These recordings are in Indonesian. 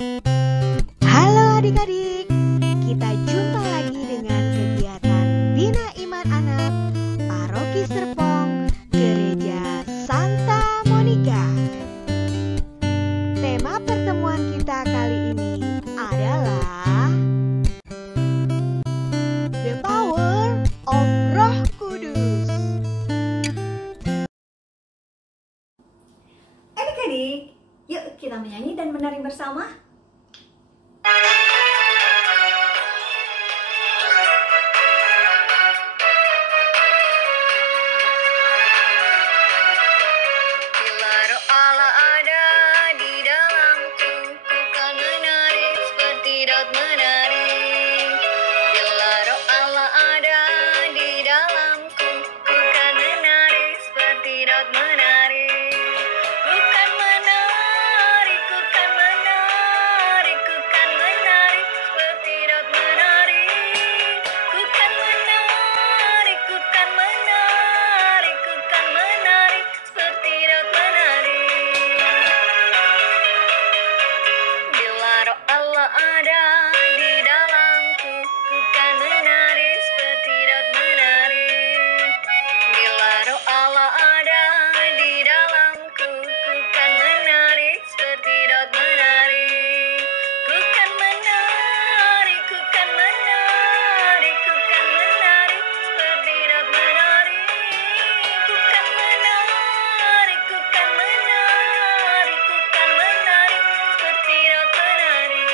Halo adik-adik, kita jumpa lagi dengan kegiatan Bina Iman Anak Paroki Serpong Gereja Santa Monica. Tema pertemuan kita kali ini adalah The Power of Roh Kudus. Adik-adik, yuk kita menyanyi dan menari bersama. Bila roh Allah ada di dalamku, ku kan menari seperti Daud menari. Bila roh Allah ada di dalamku, ku kan menari seperti Daud menari. Ku kan menari, ku kan menari, ku kan menari seperti Daud menari. Ku kan menari, ku kan menari, ku kan menari seperti Daud menari. Bila roh Allah ada di dalamku, ku kan menari seperti Daud menari. Bila roh Allah ada di dalamku, ku kan menari seperti Daud menari. Ku kan menari, ku kan menari, ku kan menari seperti Daud menari. Ku kan menari, ku kan menari, ku kan menari seperti Daud menari.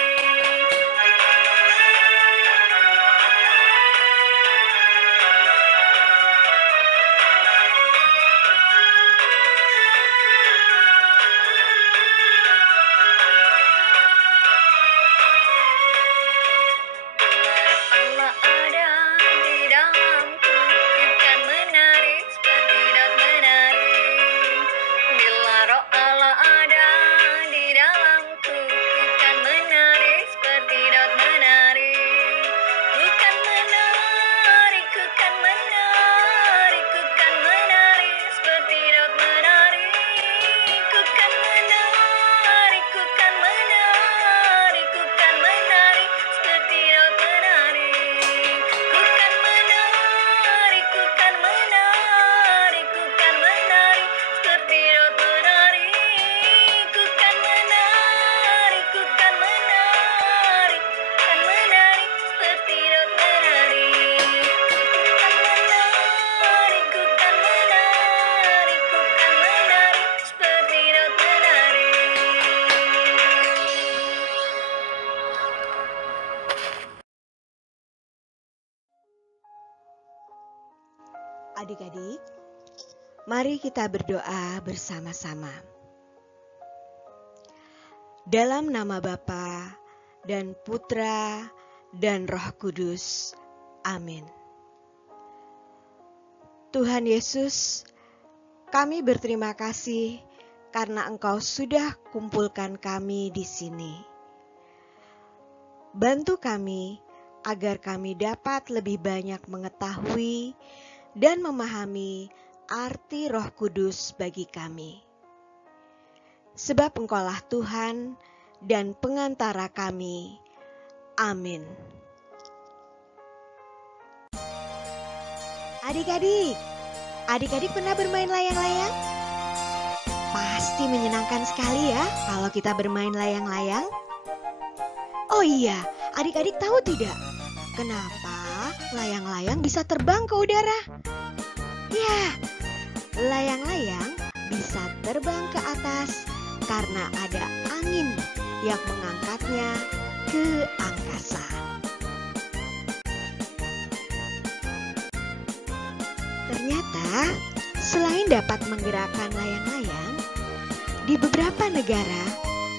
Bila Allah ada di dalamku, ku kan menari seperti Daud menari. Bila roh Allah ada di dalamku, ku kan menari seperti Daud menari. Ku kan menari, ku kan menari, ku kan menari seperti Daud menari. Ku kan menari, ku kan menari, ku kan menari seperti Daud menari. Ku kan menari, ku kan menari, ku kan menari seperti Daud menari. Ku kan menari, ku kan menari, kan menari seperti Daud menari. Ku kan menari, ku kan menari, ku kan menari seperti Daud menari. Adik-adik, mari kita berdoa bersama-sama. Dalam nama Bapa dan Putra dan Roh Kudus. Amin. Tuhan Yesus, kami berterima kasih karena Engkau sudah kumpulkan kami di sini. Bantu kami agar kami dapat lebih banyak mengetahui dan memahami arti Roh Kudus bagi kami. Sebab Engkaulah Tuhan dan pengantara kami. Amin. Adik-adik pernah bermain layang-layang? Pasti menyenangkan sekali ya kalau kita bermain layang-layang. Oh iya, adik-adik tahu tidak? Kenapa layang-layang bisa terbang ke udara? Ya, layang-layang bisa terbang ke atas karena ada angin yang mengangkatnya ke angkasa. Ternyata, selain dapat menggerakkan layang-layang, di beberapa negara,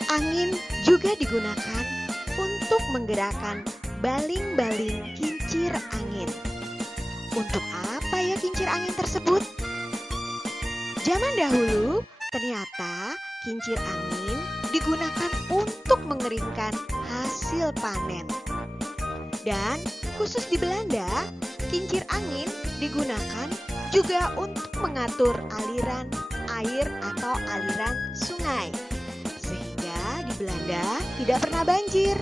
angin juga digunakan untuk menggerakkan baling-baling kincir angin. Untuk apa ya kincir angin tersebut? Zaman dahulu, ternyata kincir angin digunakan untuk mengeringkan hasil panen. Dan khusus di Belanda, kincir angin digunakan juga untuk mengatur aliran air atau aliran sungai. Sehingga di Belanda tidak pernah banjir.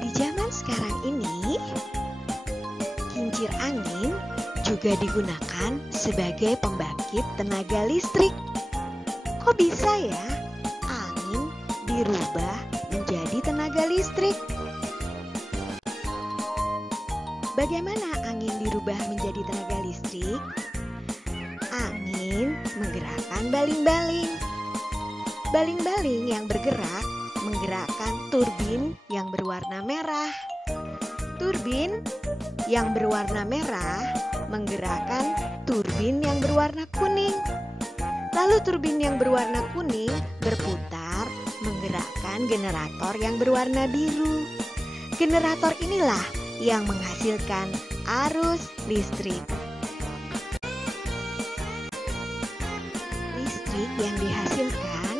Di zaman sekarang ini, kincir angin juga digunakan sebagai pembangkit tenaga listrik. Kok bisa ya angin dirubah menjadi tenaga listrik? Bagaimana angin dirubah menjadi tenaga listrik? Angin menggerakkan baling-baling. Baling-baling yang bergerak menggerakkan turbin yang berwarna merah. Turbin yang berwarna merah menggerakkan turbin yang berwarna kuning. Lalu turbin yang berwarna kuning berputar menggerakkan generator yang berwarna biru. Generator inilah yang menghasilkan arus listrik. Listrik yang dihasilkan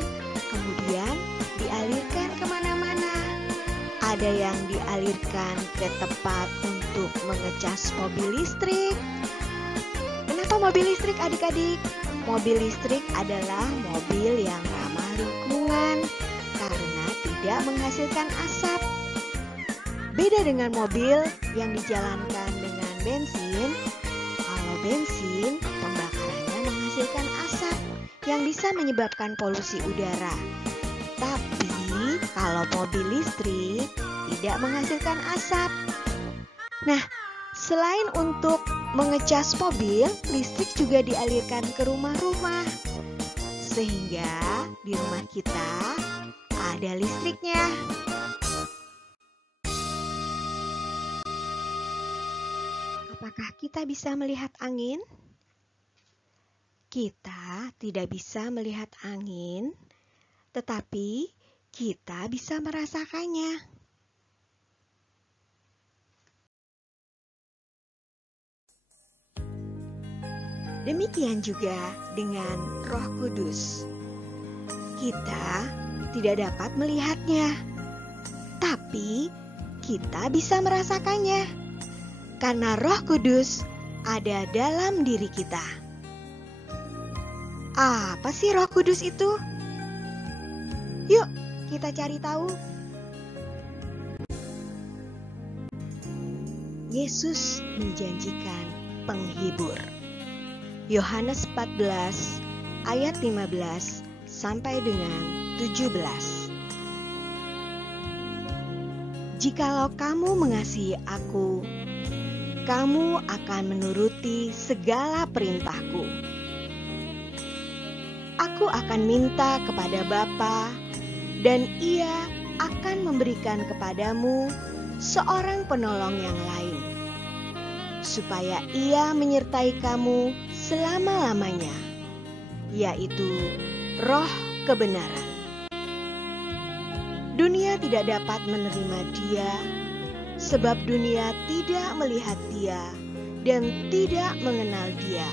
kemudian dialirkan kemana-mana. Ada yang dialirkan ke tempat untuk mengecas mobil listrik. Kenapa mobil listrik adik-adik? Mobil listrik adalah mobil yang ramah lingkungan karena tidak menghasilkan asap. Beda dengan mobil yang dijalankan dengan bensin. Kalau bensin, pembakarannya menghasilkan asap yang bisa menyebabkan polusi udara. Tapi kalau mobil listrik tidak menghasilkan asap. Nah, selain untuk mengecas mobil, listrik juga dialirkan ke rumah-rumah. Sehingga di rumah kita ada listriknya. Apakah kita bisa melihat angin? Kita tidak bisa melihat angin, tetapi kita bisa merasakannya. Demikian juga dengan Roh Kudus. Kita tidak dapat melihatnya, tapi kita bisa merasakannya. Karena Roh Kudus ada dalam diri kita. Apa sih Roh Kudus itu? Yuk, kita cari tahu. Yesus menjanjikan penghibur. Yohanes 14 ayat 15 sampai dengan 17. Jikalau kamu mengasihi aku, kamu akan menuruti segala perintahku. Aku akan minta kepada Bapa, dan Ia akan memberikan kepadamu seorang penolong yang lain, supaya Ia menyertai kamu selama-lamanya, yaitu Roh kebenaran. Dunia tidak dapat menerima Dia, sebab dunia tidak melihat Dia dan tidak mengenal Dia.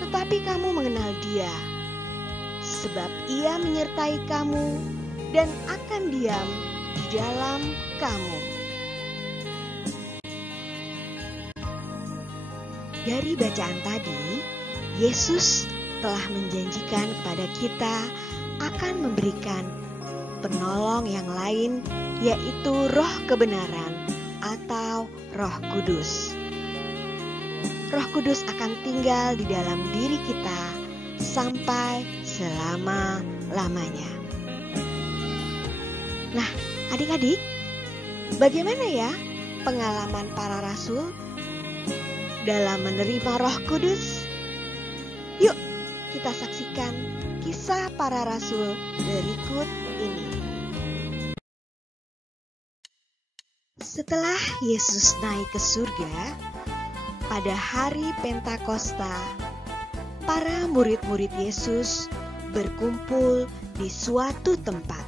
Tetapi kamu mengenal Dia, sebab Ia menyertai kamu dan akan diam di dalam kamu. Dari bacaan tadi, Yesus telah menjanjikan kepada kita akan memberikan penolong yang lain, yaitu Roh kebenaran atau Roh Kudus. Roh Kudus akan tinggal di dalam diri kita sampai selama-lamanya. Nah, adik-adik, bagaimana ya pengalaman para rasul dalam menerima Roh Kudus? Yuk, kita saksikan kisah para rasul berikut ini. Setelah Yesus naik ke surga, pada hari Pentakosta, para murid-murid Yesus berkumpul di suatu tempat.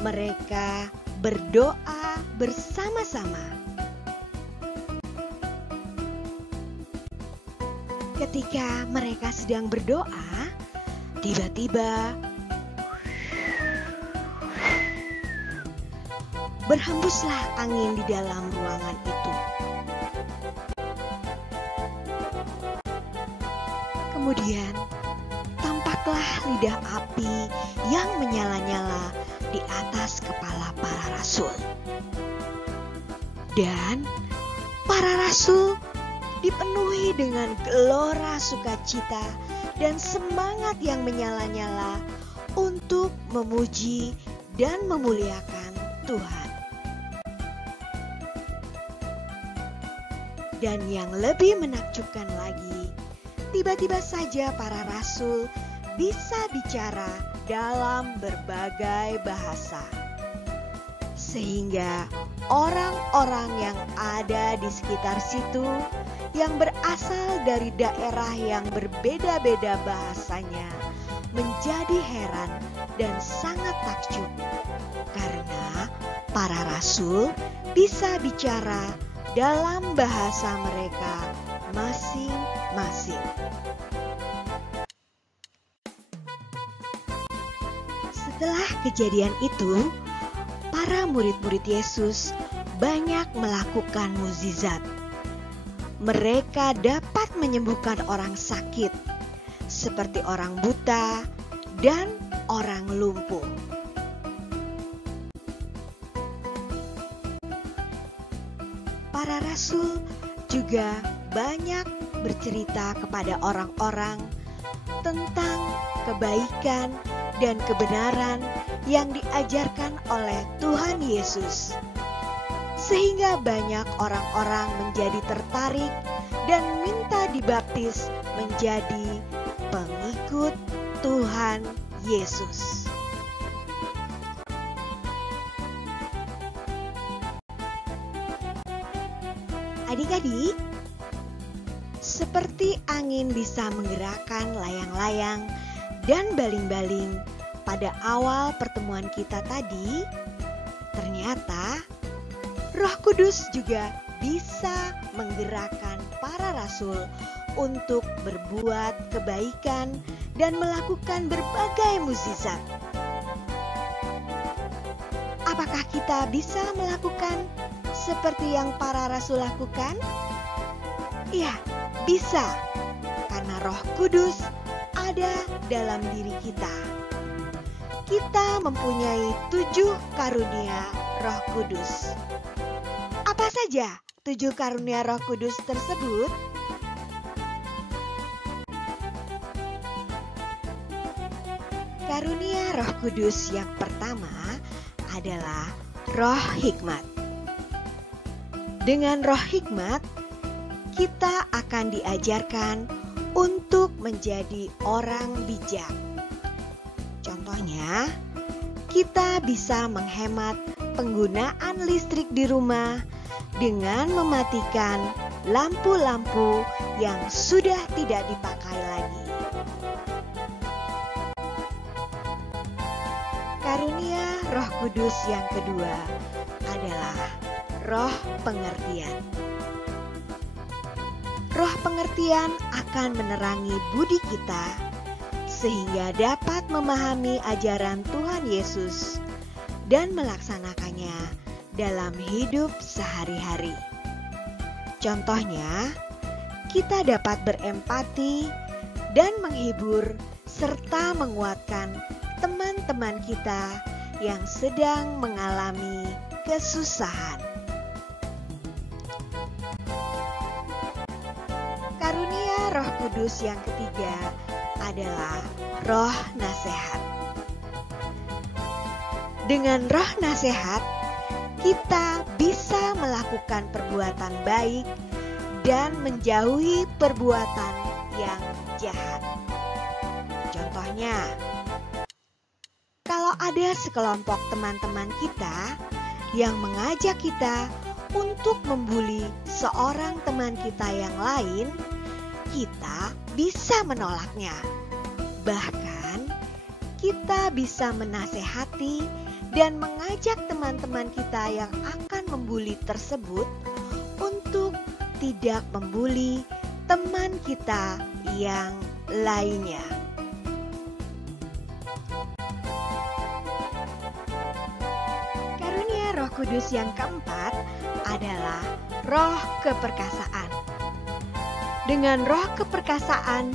Mereka berdoa bersama-sama. Ketika mereka sedang berdoa, tiba-tiba berhembuslah angin di dalam ruangan itu. Kemudian tampaklah lidah api yang menyala-nyala di atas kepala para rasul. Dan para rasul dipenuhi dengan gelora sukacita dan semangat yang menyala-nyala untuk memuji dan memuliakan Tuhan. Dan yang lebih menakjubkan lagi, tiba-tiba saja para rasul bisa bicara dalam berbagai bahasa. Sehingga orang-orang yang ada di sekitar situ yang berasal dari daerah yang berbeda-beda bahasanya menjadi heran dan sangat takjub karena para rasul bisa bicara dalam bahasa mereka masing-masing. Setelah kejadian itu, para murid-murid Yesus banyak melakukan mukjizat. Mereka dapat menyembuhkan orang sakit, seperti orang buta dan orang lumpuh. Para rasul juga banyak bercerita kepada orang-orang tentang kebaikan dan kebenaran yang diajarkan oleh Tuhan Yesus. Sehingga banyak orang-orang menjadi tertarik dan minta dibaptis menjadi pengikut Tuhan Yesus. Adik-adik, seperti angin bisa menggerakkan layang-layang dan baling-baling pada awal pertemuan kita tadi, ternyata Roh Kudus juga bisa menggerakkan para rasul untuk berbuat kebaikan dan melakukan berbagai mukjizat. Apakah kita bisa melakukan seperti yang para rasul lakukan? Ya, bisa, karena Roh Kudus ada dalam diri kita. Kita mempunyai 7 karunia Roh Kudus. Apa saja 7 karunia Roh Kudus tersebut? Karunia Roh Kudus yang pertama adalah Roh Hikmat. Dengan Roh Hikmat, kita akan diajarkan untuk menjadi orang bijak. Contohnya, kita bisa menghemat penggunaan listrik di rumah dengan mematikan lampu-lampu yang sudah tidak dipakai lagi. Karunia Roh Kudus yang kedua adalah Roh Pengertian. Roh pengertian akan menerangi budi kita sehingga dapat memahami ajaran Tuhan Yesus dan melaksanakannya dalam hidup sehari-hari. Contohnya, kita dapat berempati dan menghibur serta menguatkan teman-teman kita yang sedang mengalami kesusahan. Karunia Roh Kudus yang ketiga adalah Roh Nasihat. Dengan Roh Nasihat, kita bisa melakukan perbuatan baik dan menjauhi perbuatan yang jahat. Contohnya, kalau ada sekelompok teman-teman kita yang mengajak kita untuk membuli seorang teman kita yang lain, kita bisa menolaknya. Bahkan, kita bisa menasehati dan mengajak teman-teman kita yang akan membuli tersebut untuk tidak membuli teman kita yang lainnya. Karunia Roh Kudus yang keempat adalah Roh Keperkasaan. Dengan Roh Keperkasaan,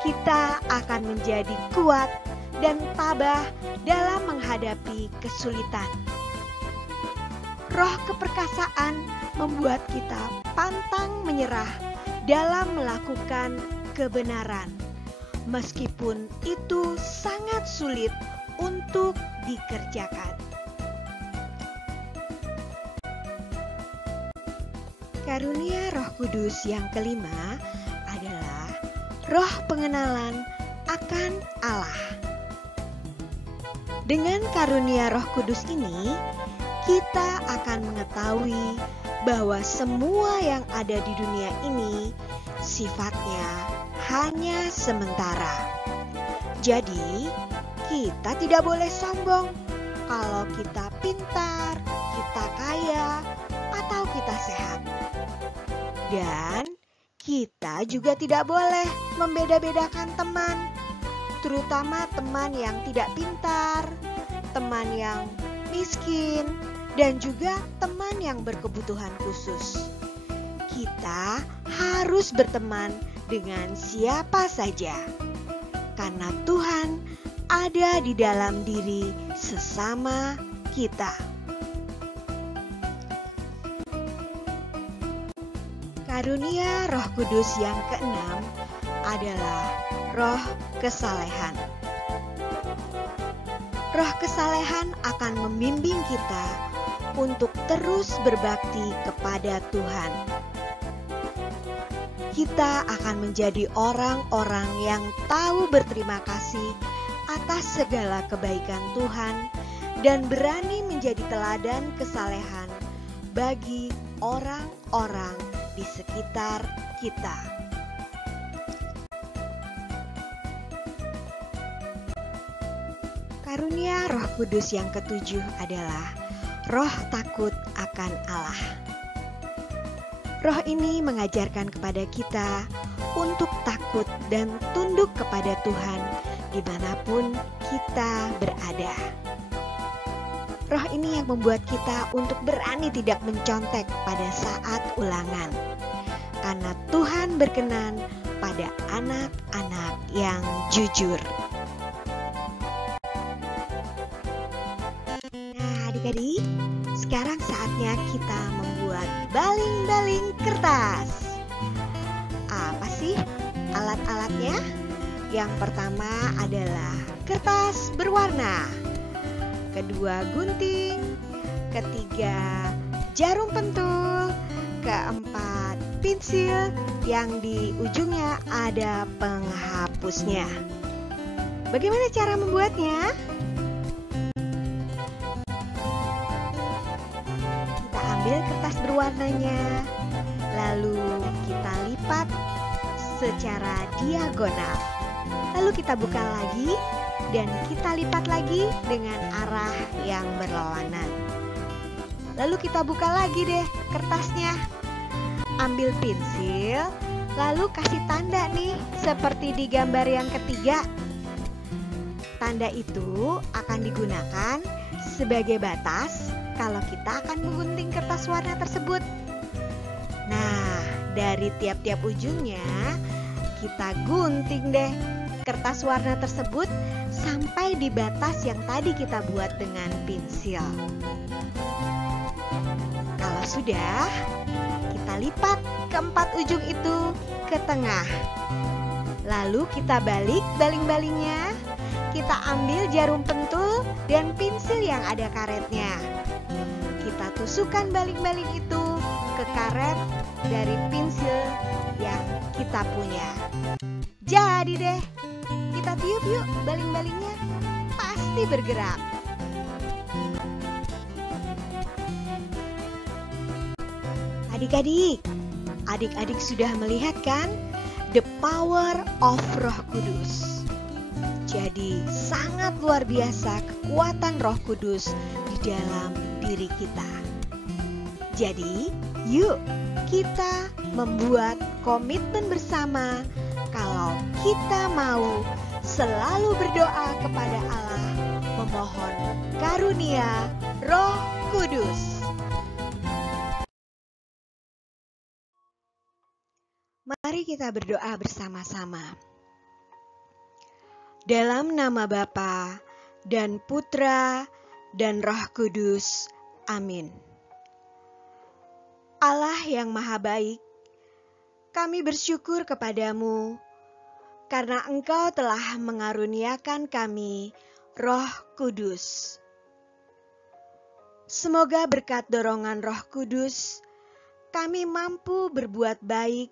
kita akan menjadi kuat dan tabah dalam menghadapi kesulitan. Roh keperkasaan membuat kita pantang menyerah dalam melakukan kebenaran, meskipun itu sangat sulit untuk dikerjakan. Karunia Roh Kudus yang kelima adalah roh pengenalan akan Allah. Dengan karunia Roh Kudus ini, kita akan mengetahui bahwa semua yang ada di dunia ini sifatnya hanya sementara. Jadi, kita tidak boleh sombong kalau kita pintar, kita kaya, atau kita sehat. Dan kita juga tidak boleh membeda-bedakan teman, terutama teman yang tidak pintar, teman yang miskin, dan juga teman yang berkebutuhan khusus. Kita harus berteman dengan siapa saja, karena Tuhan ada di dalam diri sesama kita. Karunia Roh Kudus yang keenam adalah roh kesalehan. Roh kesalehan akan membimbing kita untuk terus berbakti kepada Tuhan. Kita akan menjadi orang-orang yang tahu berterima kasih atas segala kebaikan Tuhan dan berani menjadi teladan kesalehan bagi orang-orang di sekitar kita. Karunia Roh Kudus yang ketujuh adalah roh takut akan Allah. Roh ini mengajarkan kepada kita untuk takut dan tunduk kepada Tuhan dimanapun kita berada. Roh ini yang membuat kita untuk berani tidak mencontek pada saat ulangan, karena Tuhan berkenan pada anak-anak yang jujur. Nah, adik-adik, sekarang saatnya kita membuat baling-baling kertas. Apa sih alat-alatnya? Yang pertama adalah kertas berwarna, kedua gunting, ketiga jarum pentul, keempat pensil yang di ujungnya ada penghapusnya. Bagaimana cara membuatnya? Kita ambil kertas berwarnanya, lalu kita lipat secara diagonal. Lalu kita buka lagi dan kita lipat lagi dengan arah yang berlawanan. Lalu kita buka lagi deh kertasnya. Ambil pensil, lalu kasih tanda nih seperti di gambar yang ketiga. Tanda itu akan digunakan sebagai batas kalau kita akan menggunting kertas warna tersebut. Nah, dari tiap-tiap ujungnya kita gunting deh kertas warna tersebut sampai di batas yang tadi kita buat dengan pensil. Kalau sudah, kita lipat keempat ujung itu ke tengah. Lalu kita balik baling-balingnya. Kita ambil jarum pentul dan pensil yang ada karetnya. Kita tusukkan baling-baling itu ke karet dari pensil yang kita punya. Jadi deh, kita tiup yuk baling-balingnya, pasti bergerak. Adik-adik sudah melihat kan the power of Roh Kudus. Jadi sangat luar biasa kekuatan Roh Kudus di dalam diri kita. Jadi yuk kita membuat komitmen bersama kalau kita mau selalu berdoa kepada Allah, memohon karunia Roh Kudus. Mari kita berdoa bersama-sama. Dalam nama Bapa dan Putra dan Roh Kudus. Amin. Allah yang Maha Baik, kami bersyukur kepadamu karena Engkau telah mengaruniakan kami Roh Kudus. Semoga berkat dorongan Roh Kudus, kami mampu berbuat baik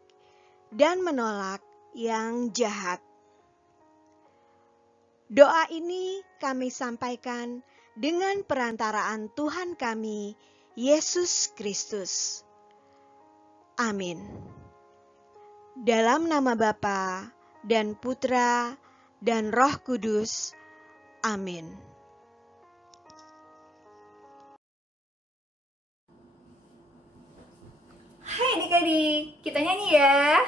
dan menolak yang jahat. Doa ini kami sampaikan dengan perantaraan Tuhan kami, Yesus Kristus. Amin. Dalam nama Bapa dan Putra dan Roh Kudus. Amin. Hai adik-adik, kita nyanyi ya.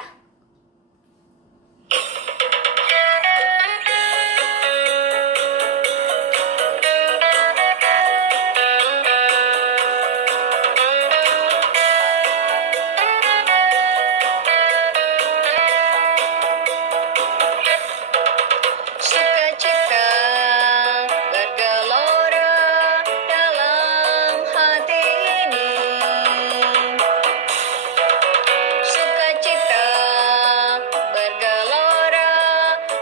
Sukacita bergelora dalam hati ini. Sukacita bergelora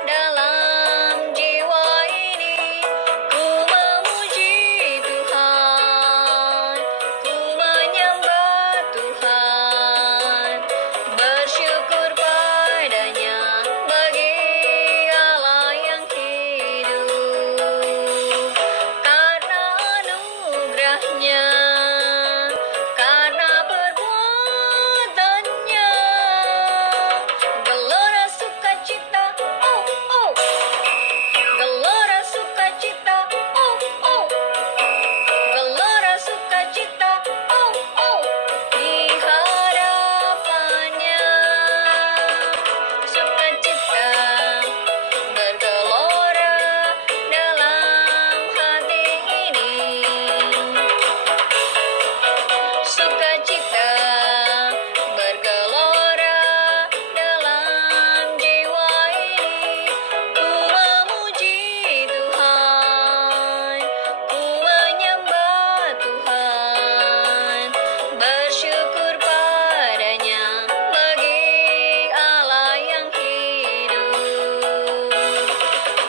dalam jiwa ini. Ku memuji Tuhan, ku menyembah Tuhan, bersyukur padanya bagi Allah yang hidup. Karena anugerahnya, karena perbuatannya, gelora sukacita, oh oh, gelora sukacita, oh oh, gelora sukacita, oh oh, di hadapannya. Sukacita bergelora dalam hati ini. Sukacita bergelora dalam jiwa ini. Ku memuji Tuhan, ku menyembah Tuhan, bersyukur padanya bagi Allah yang hidup.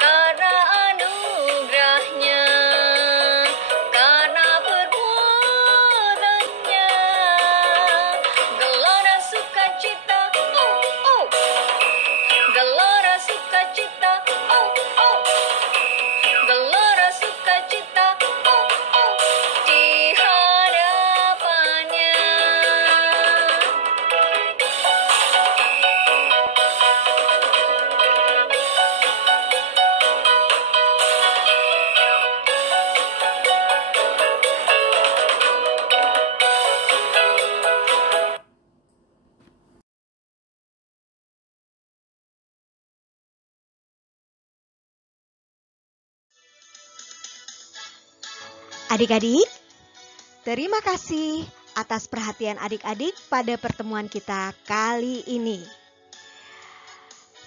Karena anugerahnya, karena perbuatannya, gelora sukacita, oh oh, gelora sukacita, oh oh, gelora sukacita, oh oh, di hadapannya. Adik-adik, terima kasih atas perhatian adik-adik pada pertemuan kita kali ini.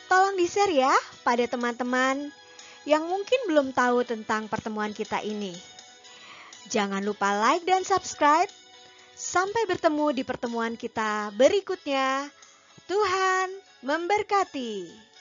Tolong di-share ya pada teman-teman yang mungkin belum tahu tentang pertemuan kita ini. Jangan lupa like dan subscribe. Sampai bertemu di pertemuan kita berikutnya. Tuhan memberkati.